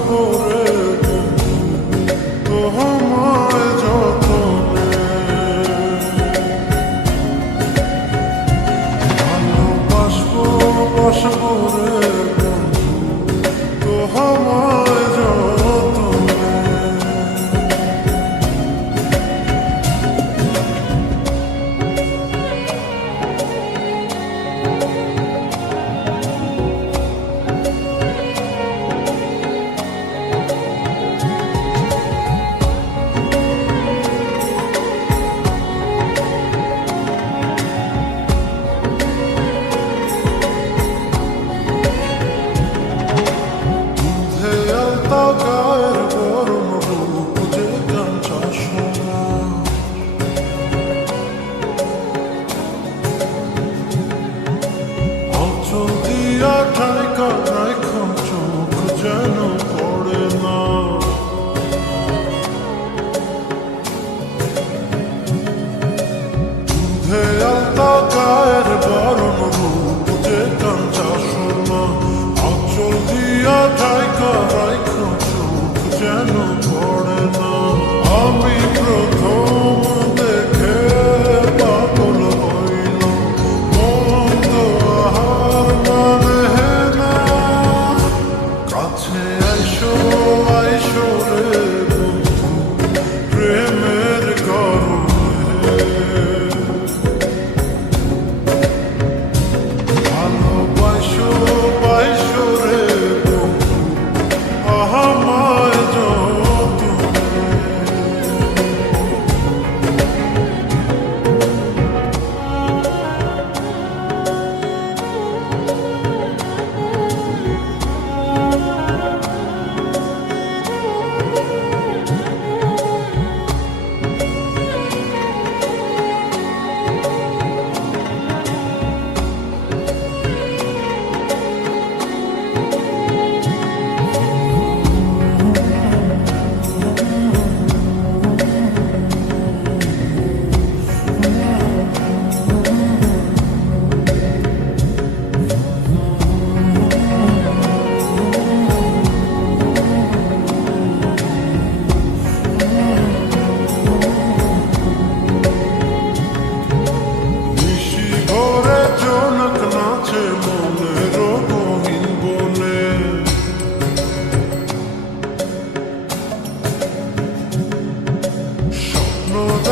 Oh, হেয়ালতা গায়ের বরণ রূপ যে কাঞ্চা সোনা আচল দিয়া ঠাইকা রাইখ চোখ যেন পড়ে না। আমি প্রথম দেখে পাগল হইল মন্দ আহার মানে না কাছে solo